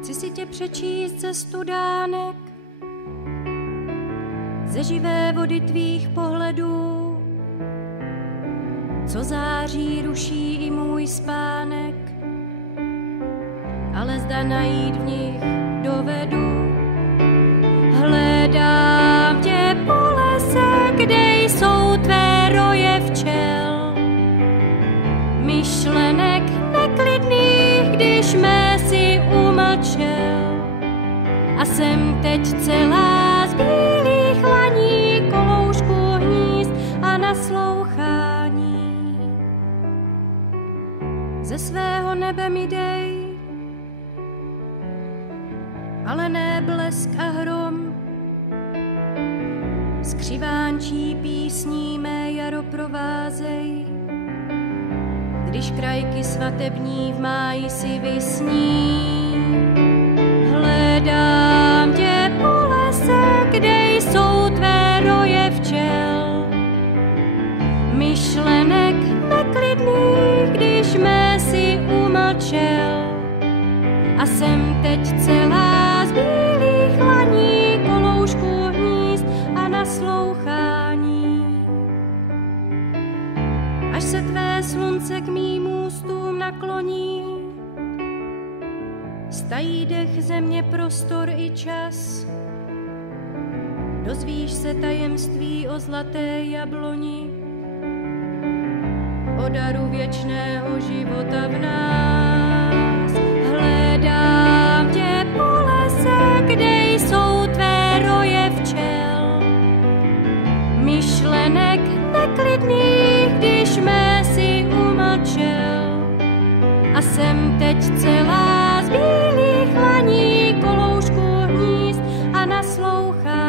Chci si tě přečíst ze studánek, ze živé vody tvých pohledů, co září ruší i můj spánek, ale zda najít v nich dovedu. Hledám tě po lese, kde jsou tvé roje včel, myšlenek neklidných, když mé si umlčel. A jsem teď celá z bílých laní, koloušků hnízd a naslouchání. Ze svého nebe mi dej, ale ne blesk a hrom, skřivánčí písní mé jaro provázej, když krajky svatební v máji si vysní. Hledám tě po lese, kde jsou tvé roje včel, myšlenek neklidných, když mé si umlčel. A jsem teď celá z bílých laní, koloušků hnízd a naslouchání. Až se tvé slunce k mým ústům nakloní, stají dech země, prostor i čas. Dozvíš se tajemství o zlaté jabloni, o daru věčného života v nás. Hledám tě po lese, kde jsou tvé roje včel, myšlenek neklidných, když mé si umlčel. A jsem teď celá z bílých laní, koloušků hnízd a naslouchám.